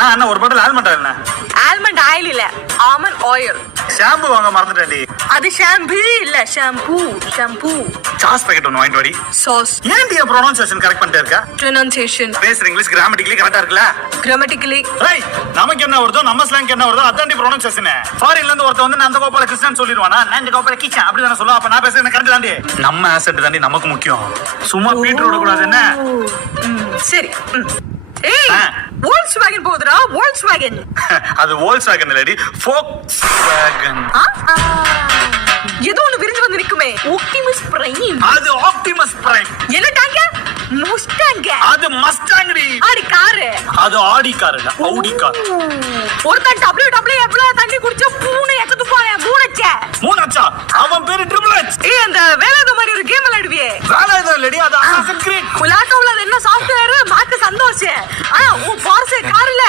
அண்ணா ஒரு பாட்டில் almond oil. Almond oil இல்ல, almond oil. Shampoo வாங்க மறந்துட்டேன்டி. அது ஷாம்பு இல்ல, ஷாம்பு. ஷாம்பு. சாஸ் பாக்கெட் ஒன்று வாங்கிட்டு வாடி. சாஸ். ஏன்டி ப்ரொனன்சியேஷன் கரெக்ட் பண்ணிட்டே இருக்கா? ப்ரொனன்சியேஷன். பேசுற இங்கிலீஷ் கிராமட்டிக்கலி கரெக்டா இருக்குல்ல? கிராமட்டிக்கலி. ரைட். நமக்கு என்ன வருதோ நம்ம ஸ்லாங் என்ன வருதோ அதான்டி ப்ரொனன்சியேஷன். ஃபாரின்ல இருந்து ஒருத்தன் வந்து நந்த கோபால கிருஷ்ணன் சொல்லிடுவானா, நந்த கோபால கிச்சன் அப்படி தான சொல்லுவா. அப்ப நான் பேசுறது கரெக்ட் தான்டி. நம்ம ஆசெட் தான்டி நமக்கு முக்கியம். சும்மா பீட்டர் விட கூடாது என்ன? சரி. ஏய், Volkswagen போகுதுடா, Volkswagen. அது Volkswagen இல்லடி, Volkswagen. ஏதோ ஒண்ணு விரிஞ்சு வந்து நிக்குமே, Optimus Prime. அது Optimus Prime. என்ன டாங்க? Mustang. அது Mustang டி. Audi car. அது ஆடி கார் இல்ல, Audi கார். ஒருத்தன் WWF தண்ணி குடிச்ச பூனை எச்ச துப்பானே, பூனைச்சே. மூணாச்சா? அவன் பேரு Triple H. ஏய், அந்த வேலாத மாதிரி ஒரு கேம் விளையாடுவியே. வேலாத இல்லடி, அது Assassin's Creed. லேப்டாப்ல அது என்ன சாஃப்ட்வேர்? மாக்கு சந்தோஷ். உன் பார்சே கார் இல்ல,